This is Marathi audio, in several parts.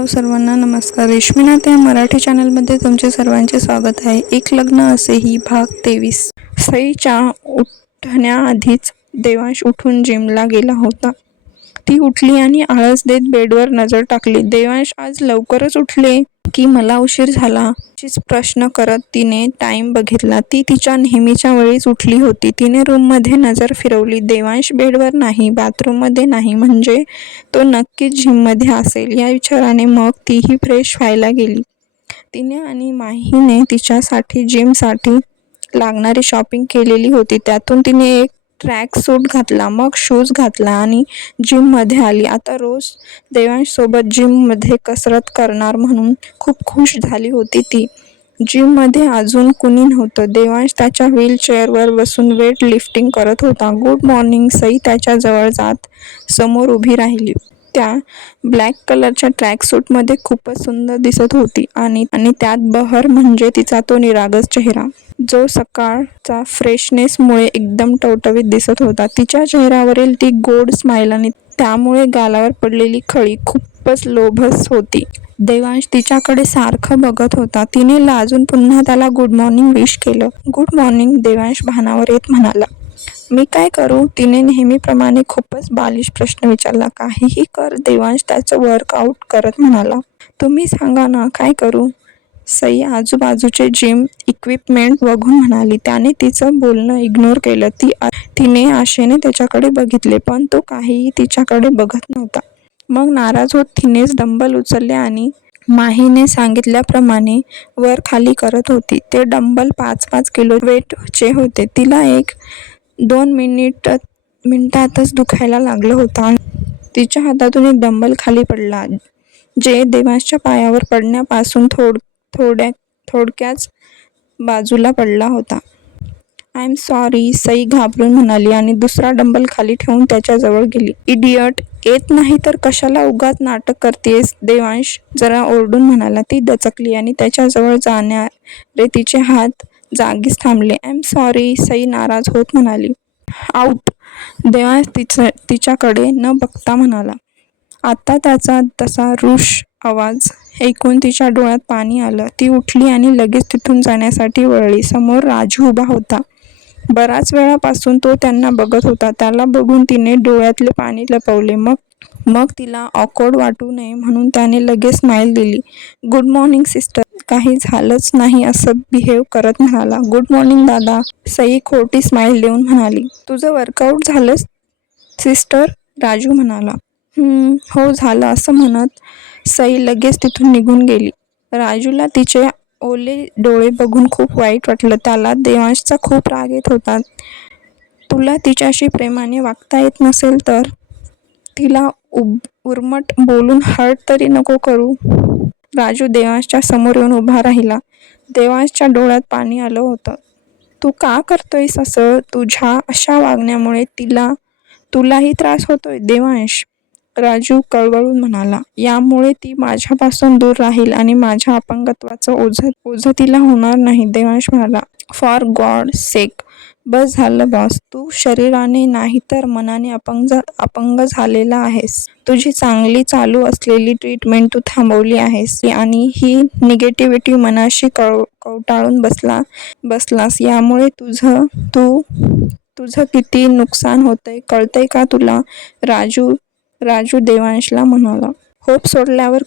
हॅलो सर्वांना नमस्कार. रेश्मीनाथ या मराठी चॅनलमध्ये तुमचे सर्वांचे स्वागत आहे. एक लग्न असेही भाग 23. सईच्या उठण्याआधीच देवांश उठून जिमला गेला होता. ती उठली आणि आळस देत बेडवर नजर टाकली. देवांश आज लवकरच उठले की मला उशीर झाला चीच प्रश्न करत तिने टाइम बघितला. ती तिच्या नेहमीच्या वेळीच उठली होती. तिने रूममध्ये नजर फिरवली. देवांश बेडवर नाही, बाथरूममध्ये नाही, म्हणजे तो नक्कीच जिममध्ये असेल या विचाराने मग तीही फ्रेश व्हायला गेली. तिने आणि माहीने तिच्यासाठी जिमसाठी लागणारी शॉपिंग केलेली होती. त्यातून तिने एक ट्रॅक सूट घातला, मग शूज घातला आणि जिममध्ये आली. आता रोज देवांशसोबत जिममध्ये कसरत करणार म्हणून खूप खुश झाली होती ती. जिममध्ये अजून कुणी नव्हतं. देवांश त्याच्या व्हीलचेअरवर बसून वेट लिफ्टिंग करत होता. Good morning. सई त्याच्याजवळ जात समोर उभी राहिली. त्या ब्लॅक कलरच्या ट्रॅक सूटमध्ये खूपच सुंदर दिसत होती आणि त्यात बहर म्हणजे तिचा तो निरागस चेहरा, जो सकाळचा फ्रेशनेसमुळे एकदम टवटवीत दिसत होता. तिच्या चेहऱ्यावरील ती गोड स्माईल आणि त्यामुळे गालावर पडलेली खळी खूपच लोभस होती. देवांश तिच्याकडे सारखं बघत होता. तिने लाजून पुन्हा त्याला गुड मॉर्निंग विश केलं. Good morning. देवांश भानावर येत म्हणाला. मी काय करू? तिने नेहमीप्रमाणे खूपच बालिश प्रश्न विचारला. काहीही कर. देवांश त्याचं वर्कआउट करत म्हणाला. तुम्ही सांगा ना, काय करू? सई आजूबाजूचे जिम इक्विपमेंट बघून म्हणाली. त्याने तिचं बोलणं इग्नोर केलं. तिने आशेने त्याच्याकडे बघितले, पण तो काहीही तिच्याकडे बघत नव्हता. मग नाराज होत तिनेच डंबल उचलले आणि माहीने सांगितल्याप्रमाणे वर खाली करत होती. ते डंबल 5-5 किलो वेटचे होते. तिला 1-2 मिनिटातच दुखायला लागलं होतं आणि तिच्या हातातून एक डंबल खाली पडला, जे देवांशच्या पायावर पडण्यापासून थोडक्याच बाजूला पडला होता. I am sorry. सई घाबरून म्हणाली आणि दुसरा डंबल खाली ठेवून त्याच्याजवळ गेली. इडियट. येत नाही तर कशाला उगाच नाटक करतेस? देवांश जरा ओरडून म्हणाला. ती दचकली आणि त्याच्याजवळ जाणारे तिचे हात जागीच थांबले. I am sorry. सई नाराज होत म्हणाली. आऊट. देवांश तिच्याकडे न बघता म्हणाला. आता त्याचा तसा रुक्ष आवाज ऐकून तिच्या डोळ्यात पाणी आलं. ती उठली आणि लगेच तिथून जाण्यासाठी वळली. समोर राजू उभा होता. बराच वेळापासून तो त्यांना बघत होता. त्याला बघून तिने डोळ्यातले पाणी लपवले. मग तिला ऑकवर्ड वाटू नये म्हणून त्याने लगेच स्माईल दिली. Good morning sister. काही झालंच नाही असं बिहेव करत म्हणाला. गुड मॉर्निंग दादा. सई खोटी स्माईल देऊन म्हणाली. तुझं वर्कआउट झालं सिस्टर? राजू म्हणाला. हो झालं. असं म्हणत सई लगेच तिथून निघून गेली. राजूला तिचे ओले डोळे बघून खूप वाईट वाटलं. त्याला देवांशचा खूप राग येत होता. तुला तिच्याशी प्रेमाने वागता येत नसेल तर तिला उर्मट बोलून हर्ट तरी नको करू. राजू देवांशच्या समोर येऊन उभा राहिला. देवांशच्या डोळ्यात पाणी आलं होतं. तू का करतोयस असं? तुझ्या अशा वागण्यामुळे तुलाही त्रास होतोय देवांश. राजू कळवळून म्हणाला. यामुळे ती माझ्यापासून दूर राहील आणि माझ्या अपंगत्वाचं ओझं तिला होणार नाही. देवांश म्हणाला. For God sake. बस झालं बॉस. तू शरीराने नाही तर मनाने अपंग झालेला आहेस. तुझी चांगली चालू असलेली ट्रीटमेंट तू थांबवली आहेस आणि ही निगेटिव्हिटी मनाशी कवटाळून बसलास. यामुळे तुझं किती नुकसान होतंय कळतंय का तुला? राजू देवांशला म्हणाला. होप सोडल्यावर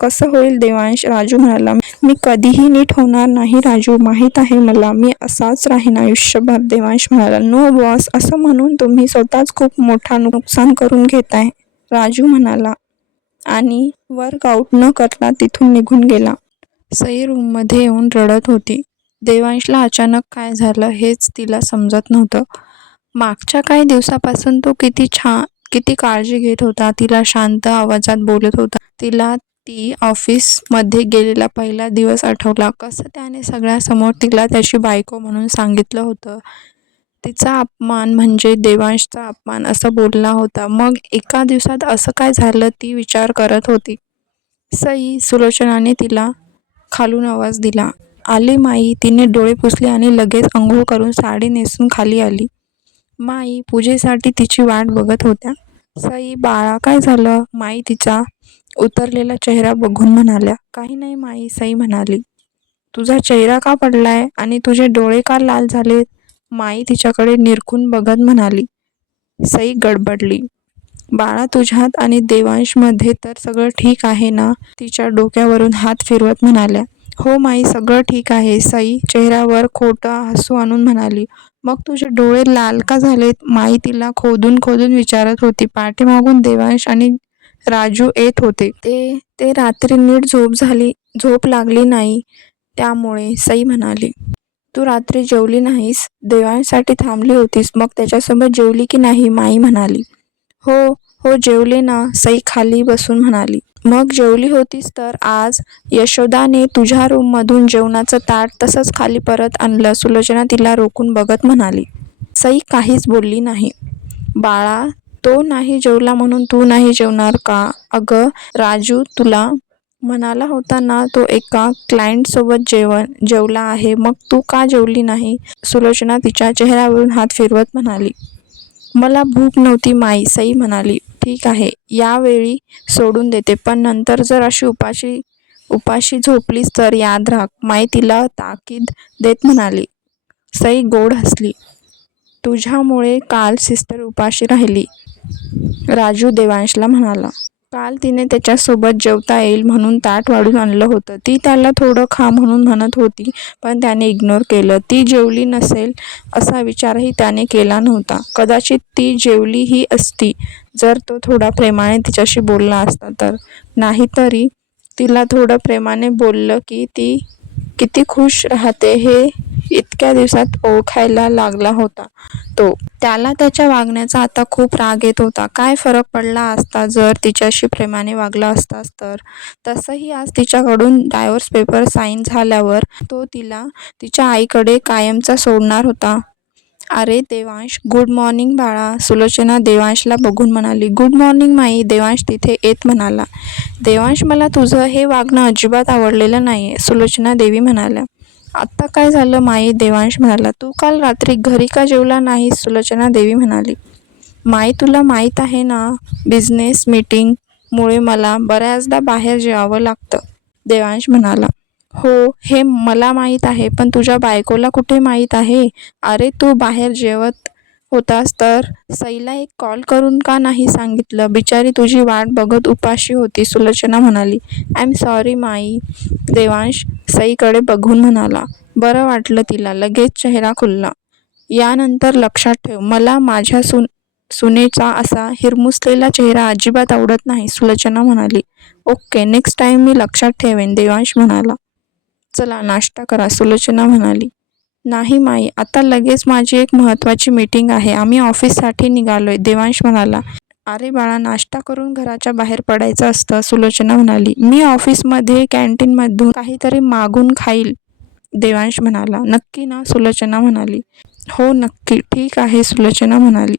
कसं होईल देवांश? राजू म्हणाला. मी कधीही नीट होणार नाही राजू. माहीत आहे मला. मी असाच राहीन आयुष्यभर. देवांश म्हणाला. No boss. असं म्हणून तुम्ही स्वतःच खूप मोठा नुकसान करून घेताय. राजू म्हणाला आणि वर्कआउट न करता तिथून निघून गेला. सई रूममध्ये येऊन रडत होती. देवांशला अचानक काय झालं हेच तिला समजत नव्हतं. मागच्या काही दिवसापासून तो किती काळजी घेत होता. तिला शांत आवाजात बोलत होता. तिला ती ऑफिसमध्ये गेलेला पहिला दिवस आठवला. कसं त्याने सगळ्यासमोर तिला त्याची बायको म्हणून सांगितलं होतं. तिचा अपमान म्हणजे देवांशचा अपमान असं बोलला होता. मग एका दिवसात असं काय झालं ती विचार करत होती. सई. सुलोचनाने तिला खालून आवाज दिला. आले माई. तिने डोळे पुसले आणि लगेच अंघोळ करून साडी नेसून खाली आली. माई पूजेसाठी तिची वाट बघत होत्या. सई. बाळा काय झालं? माई तिचा उतरलेला चेहरा बघून म्हणाल्या. काही नाही माई, सई म्हणाली. तुझा चेहरा का पडलाय आणि तुझे डोळे का लाल झालेत? माई तिच्याकडे निरखून बघत म्हणाली. सई गडबडली. बाळा, तुझ्यात आणि देवांशमध्ये तर सगळं ठीक आहे ना? तिच्या डोक्यावरून हात फिरवत म्हणाल्या. हो माई, सगळं ठीक आहे. सई चेहऱ्यावर खोटं हसू आणून म्हणाली. मग तुझे डोळे लाल का झालेत? माई तिला खोदून खोदून विचारत होती. पाठीमागून देवांश आणि राजू येत होते. ते रात्री नीट झोप लागली नाही त्यामुळे, सई म्हणाली. तू रात्री जेवली नाहीस? देवांशसाठी थांबली होतीस, मग त्याच्यासोबत जेवली की नाही? माई म्हणाली. हो हो, जेवले ना, सई खाली बसून म्हणाली. मग जेवली होतीस तर आज यशोदाने तुझ्या रूममधून जेवणाचं ताट तसंच खाली परत आणलं. सुलोचना तिला रोखून बघत म्हणाली. सई काहीच बोलली नाही. बाळा, तो नाही जेवला म्हणून तू नाही जेवणार का? अगं राजू तुला म्हणाला होता ना, तो एका क्लायंटसोबत जेवला आहे, मग तू का जेवली नाही? सुलोचना तिच्या चेहऱ्यावरून हात फिरवत म्हणाली. मला भूक नव्हती माई, सई म्हणाली. ठीक आहे, यावेळी सोडून देते, पण नंतर जर अशी उपाशी झोपलीस तर याद राख, माई तिला ताकीद देत म्हणाली. सई गोड हसली. तुझ्यामुळे काल सिस्टर उपाशी राहिली, राजू देवांशला म्हणाला. काल तिने त्याच्यासोबत जेवता येईल म्हणून ताट वाढून आणलं होतं. ती त्याला थोडं खा म्हणून म्हणत होती, पण त्याने इग्नोर केलं. ती जेवली नसेल असा विचारही त्याने केला नव्हता. कदाचित ती जेवलीही असती जर तो थोडा प्रेमाने तिच्याशी बोलला असता तर. नाहीतरी तिला थोडं प्रेमाने बोललं की ती किती खुश राहते हे इतक्या दिवसात ओळखायला लागला होता तो. त्याला त्याच्या वागण्याचा आता खूप राग येत होता. काय फरक पडला असता जर तिच्याशी प्रेमाने वागला असतास तर. तसंही आज तिच्याकडून डायव्होर्स पेपर साईन झाल्यावर तो तिला तिच्या आईकडे कायमचा सोडणार होता. अरे देवांश, गुड मॉर्निंग बाळा, सुलोचना देवांशला बघून म्हणाली. गुड मॉर्निंग माई, देवांश तिथे येत म्हणाला. देवांश, मला तुझं हे वागणं अजिबात आवडलेलं नाही, सुलोचना देवी म्हणाल्या. आत्ता काय झालं माई? देवांश म्हणाला. तू काल रात्री घरी का जेवला नाहीस? सुलोचना देवी म्हणाली. माई, तुला माहीत आहे ना, बिझनेस मीटिंगमुळे मला बऱ्याचदा बाहेर जेवावं लागतं, देवांश म्हणाला. हो, हे मला माहीत आहे, पण तुझ्या बायकोला कुठे माहीत आहे? अरे, तू बाहेर जेवत होतास तर सईला एक कॉल करून का नाही सांगितलं? बिचारी तुझी वाट बघत उपाशी होती, सुलोचना म्हणाली. I am sorry my, Devansh सईकडे बघून म्हणाला. बरं वाटलं तिला. लगेच चेहरा खुलला. यानंतर लक्षात ठेव, मला माझ्या सुनेचा असा हिरमुसलेला चेहरा अजिबात आवडत नाही, सुलोचना म्हणाली. ओके, नेक्स्ट टाइम मी लक्षात ठेवेन, देवांश म्हणाला. चला नाश्ता करा, सुलोचना म्हणाली. नाही माई, आता लगेच माझी एक महत्त्वाची मीटिंग आहे, आम्ही ऑफिससाठी निघालोय, देवांश म्हणाला. अरे बाळा, नाश्ता करून घराच्या बाहेर पडायचं असतं, सुलोचना म्हणाली. मी ऑफिसमध्ये कॅन्टीनमधून काहीतरी मागून खाईल, देवांश म्हणाला. नक्की ना? सुलोचना म्हणाली. हो नक्की. ठीक आहे, सुलोचना म्हणाली.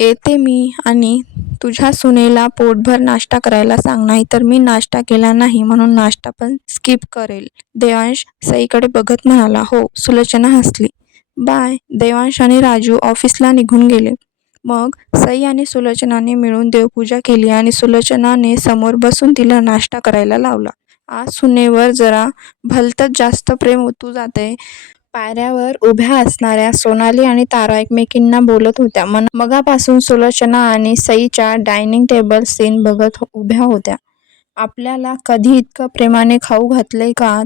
येते मी, आणि तुझ्या सुनेला पोटभर नाश्ता करायला सांग, नाही तर मी नाश्ता केला नाही म्हणून नाश्ता पण स्किप करेल, देवांश सईकडे बघत म्हणाला. हो, सुलोचना हसली. बाय. देवांश आणि राजू ऑफिसला निघून गेले. मग सई आणि सुलोचनाने मिळून देवपूजा केली आणि सुलोचनाने समोर बसून तिला नाश्ता करायला लावला. आज सुनेवर जरा भलतंच जास्त प्रेम ओतू जाते. पायऱ्यावर उभ्या असणाऱ्या सोनाली आणि तारा एकमेकींना बोलत होत्या. मगापासून सुलोचना आणि सईच्या डायनिंग टेबल सीन बघत उभ्या होत्या. आपल्याला कधी इतकं प्रेमाने खाऊ घातलंय का?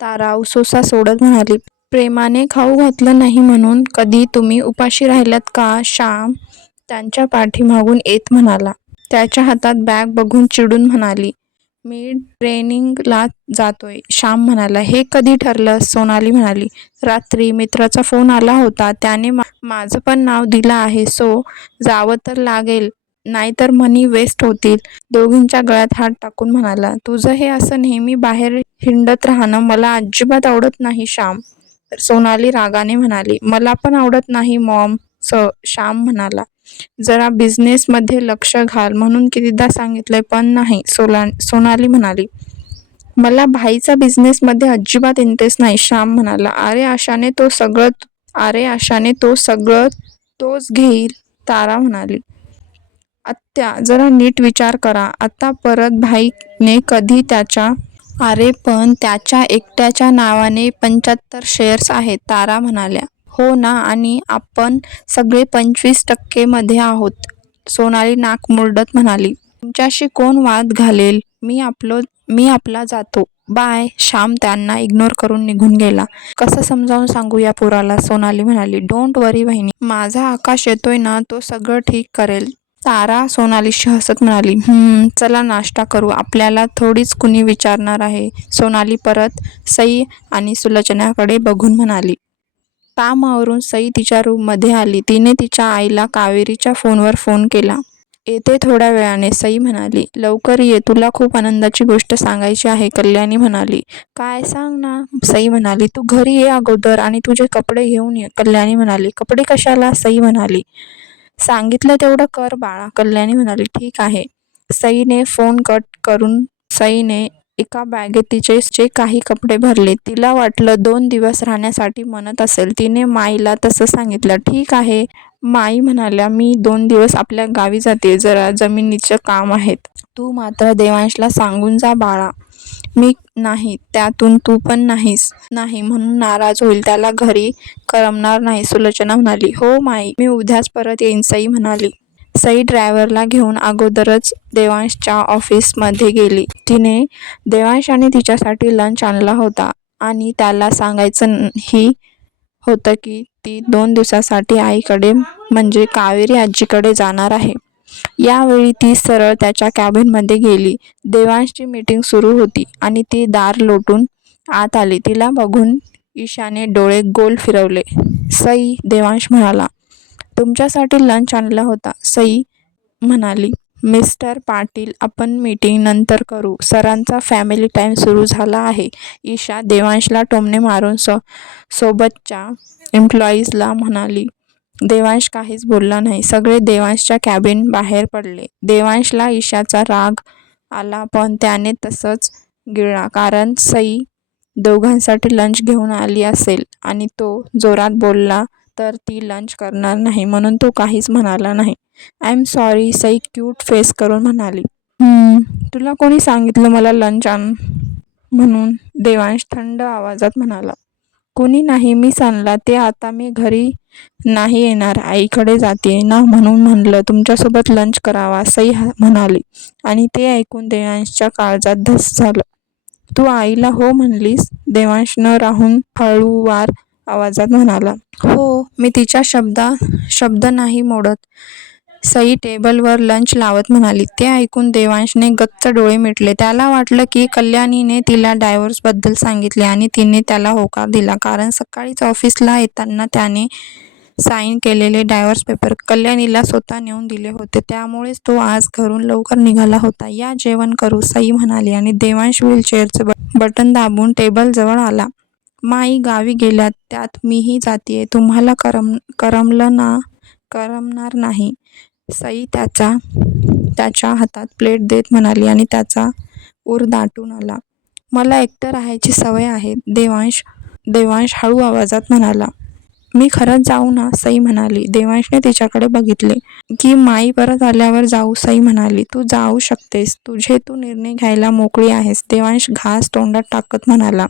तारा उसोसा सोडत म्हणाली. प्रेमाने खाऊ घातलं नाही म्हणून कधी तुम्ही उपाशी राहिलात का? श्याम त्यांच्या पाठीमागून येत म्हणाला. त्याच्या हातात बॅग बघून चिडून म्हणाली. मी ट्रेनिंगला जातोय, श्याम म्हणाला. हे कधी ठरलं? सोनाली म्हणाली. रात्री मित्राचा फोन आला होता, त्याने माझं पण नाव दिलं आहे, सो जावं तर लागेल, नाहीतर मनी वेस्ट होतील, दोघींच्या गळ्यात हात टाकून म्हणाला. तुझं हे असं नेहमी बाहेर हिंडत राहणं मला अजिबात आवडत नाही, श्याम, सोनाली रागाने म्हणाली. मला पण आवडत नाही मॉम, श्याम म्हणाला. जरा बिझनेसमध्ये लक्ष घाल म्हणून कितीदा सांगितलंय, पण नाही, सोनाली म्हणाली. मला भाईचा बिझनेसमध्ये अजिबात इंटरेस्ट नाही, श्याम म्हणाला. अरे आशाने तो सगळं तोच घेईल, तारा म्हणाली. आत्या जरा नीट विचार करा. आता परत भाईने कधी त्याच्या अरे पण त्याच्या एकट्याच्या नावाने 75 शेअर्स आहेत, तारा म्हणाल्या. हो ना, आणि आपण सगळे 25% मध्ये आहोत, सोनाली नाक मुरडत म्हणाली. तुमच्याशी कोण वाद घालेल? मी आपला जातो, बाय. श्याम त्यांना इग्नोर करून निघून गेला. कसं समजावून सांगू या पोराला, सोनाली म्हणाली. डोंट वरी वहिनी, माझा आकाश येतोय ना, तो सगळं ठीक करेल. तारा सोनालीशी हसत म्हणाली. चला नाश्ता करू, आपल्याला थोडीच कुणी विचारणार आहे. सोनाली परत सई आणि सुलोचनाकडे बघून म्हणाली. कामावरून सई तिच्या रूममध्ये आली. तिने तिच्या आईला कावेरीच्या फोनवर फोन केला. येते थोड्या वेळाने, सई म्हणाली. लवकर ये, तुला खूप आनंदाची गोष्ट सांगायची आहे, कल्याणी म्हणाली. काय, सांग ना, सई म्हणाली. तू घरी ये अगोदर आणि तुझे कपडे घेऊन ये, कल्याणी म्हणाली. कपडे कशाला, सई म्हणाली. सांगितलं तेवढं कर बाळा, कल्याणी म्हणाली. ठीक आहे. सईने फोन कट करून सईने एका बॅगेत तिचे काही कपडे भरले. तिला वाटलं 2 दिवस राहण्यासाठी म्हणत असेल. तिने माईला तसं सांगितलं. ठीक आहे. माई म्हणाल्या, मी 2 दिवस आपल्या गावी जाते, जरा जमिनीचं काम आहेत. तू मात्र देवांशला सांगून जा बाळा. मी नाही, त्यातून तू पण नाहीस, नाही म्हणून नाराज होईल, त्याला घरी करमणार नाही, सुलोचना म्हणाली. हो माई, मी उद्याच परत येईन, सई म्हणाली. सई ड्रायव्हरला घेऊन अगोदरच देवांशच्या ऑफिसमध्ये गेली. तिने देवांशाने तिच्यासाठी लंच आणला होता आणि त्याला सांगायचंही होतं की ती 2 दिवसासाठी आईकडे म्हणजे कावेरी आजीकडे जाणार आहे. यावेळी ती सरळ त्याच्या कॅबिनमध्ये गेली. देवांशची मीटिंग सुरू होती आणि ती दार लोटून आत आली. तिला बघून ईशाने डोळे गोल फिरवले. सई, देवांश म्हणाला. तुमच्यासाठी लंच आणला होता, सई म्हणाली. मिस्टर पाटील, आपण मीटिंग नंतर करू, सरांचा फॅमिली टाईम सुरू झाला आहे, ईशा देवांशला टोमणे मारून सोबतच्या एम्प्लॉईजला म्हणाली. देवांश काहीच बोलला नाही. सगळे देवांशच्या कॅबिन बाहेर पडले. देवांशला ईशाचा राग आला, पण त्याने तसंच गिळला, कारण सई दोघांसाठी लंच घेऊन आली असेल आणि तो जोरात बोलला तर ती लंच करणार नाही, म्हणून तो काहीच म्हणाला नाही. I am sorry, Sai cute face करून म्हणाली. तुला कोणी सांगितलं मला लंच आण म्हणून, देवांश थंड आवाजात म्हणाला. कोणी नाही, मीच आणला. ते आता मी घरी नाही येणार, आईकडे जाते ना, म्हणून म्हणलं तुमच्यासोबत लंच करावा, सई म्हणाली. आणि ते ऐकून देवांशच्या काळजात धस झालं. तू आईला हो म्हणलीस, देवांश न राहून हळूवार आवाजात म्हणाला. हो, मी तिच्या शब्द नाही मोडत, सई टेबलवर लंच लावत म्हणाली. ते ऐकून देवांशने गच्च डोळे मिटले. त्याला वाटलं की कल्याणीने तिला डायव्होर्सबद्दल सांगितले आणि तिने त्याला होकार दिला, कारण सकाळीच ऑफिसला येताना त्याने साईन केलेले डायव्होर्स पेपर कल्याणीला स्वतः नेऊन दिले होते. त्यामुळेच तो आज घरून लवकर निघाला होता. या, जेवण करू, सई म्हणाली आणि देवांश व्हीलचेअरचं बटन दाबून टेबलजवळ आला. माई गावी गेल्यात, त्यात मीही जातीये, तुम्हाला करमणार नाही, सई त्याच्या हातात प्लेट देत म्हणाली आणि त्याचा ऊर दाटून आला. मला एकटं राहायची सवय आहे, देवांश हळू आवाजात म्हणाला. मी खरंच जाऊ ना, सई म्हणाली. देवांशने तिच्याकडे बघितले. की माई परत आल्यावर जाऊ, सई म्हणाली. तू जाऊ शकतेस, तू निर्णय घ्यायला मोकळी आहेस, देवांश घास तोंडात टाकत म्हणाला.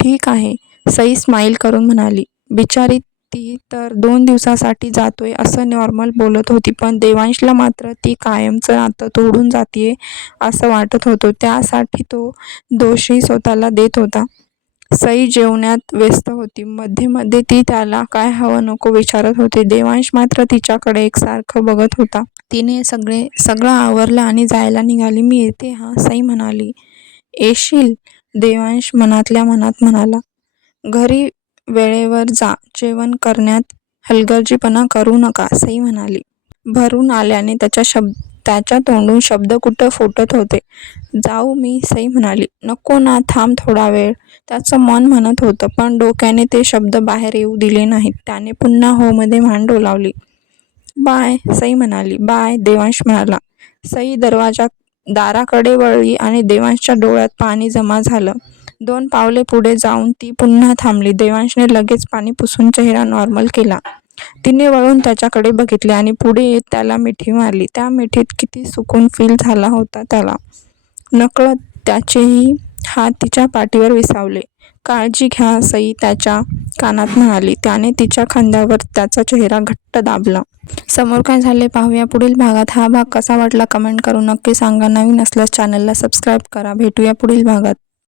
ठीक आहे, सई स्माईल करून म्हणाली. बिचारी ती तर 2 दिवसासाठी जातोय असं नॉर्मल बोलत होती, पण देवांशला मात्र ती कायमचं नातं तोडून जातीये असं वाटत होतं. त्यासाठी तो दोषही स्वतःला देत होता. सई जेवण्यात व्यस्त होती. मध्ये मध्ये ती त्याला काय हवं नको विचारत होती. देवांश मात्र तिच्याकडे एकसारखं बघत होता. तिने सगळं आवरलं आणि जायला निघाली. मी येते हा, सई म्हणाली. येशील, देवांश मनातल्या मनात म्हणाला. घरी वेळेवर जा, जेवण करण्यात हलगर्जीपणा करू नका, सई म्हणाली. भरून आल्याने त्याच्या तोंडून शब्द कुठं फुटत होते. जाऊ मी, सई म्हणाली. नको ना, थांब थोडा वेळ, त्याचं मन म्हणत होतं, पण डोक्याने ते शब्द बाहेर येऊ दिले नाहीत. त्याने पुन्हा हो मध्ये मान डोलावली. बाय, सई म्हणाली. बाय, देवांश म्हणाला. सई दाराकडे वळली आणि देवांशच्या डोळ्यात पाणी जमा झालं. 2 पावले पुढे जाऊन ती पुन्हा थांबली. देवांशने लगेच पाणी पुसून चेहरा नॉर्मल केला. तिने वळून त्याच्याकडे बघितले आणि पुढे येत त्याला मिठी मारली. त्या मिठीत किती सुकून फील झाला होता त्याला. नकळत त्याचेही हात तिच्या पाठीवर विसावले. काळजी घ्या, सई त्याच्या कानात म्हणाली. त्याने तिच्या खांद्यावर त्याचा चेहरा घट्ट दाबला. समोर काय झाले पाहूया पुढील भागात. हा भाग कसा वाटला कमेंट करून नक्की सांगा. नवीन असल्यास चॅनलला सबस्क्राईब करा. भेटूया पुढील भागात.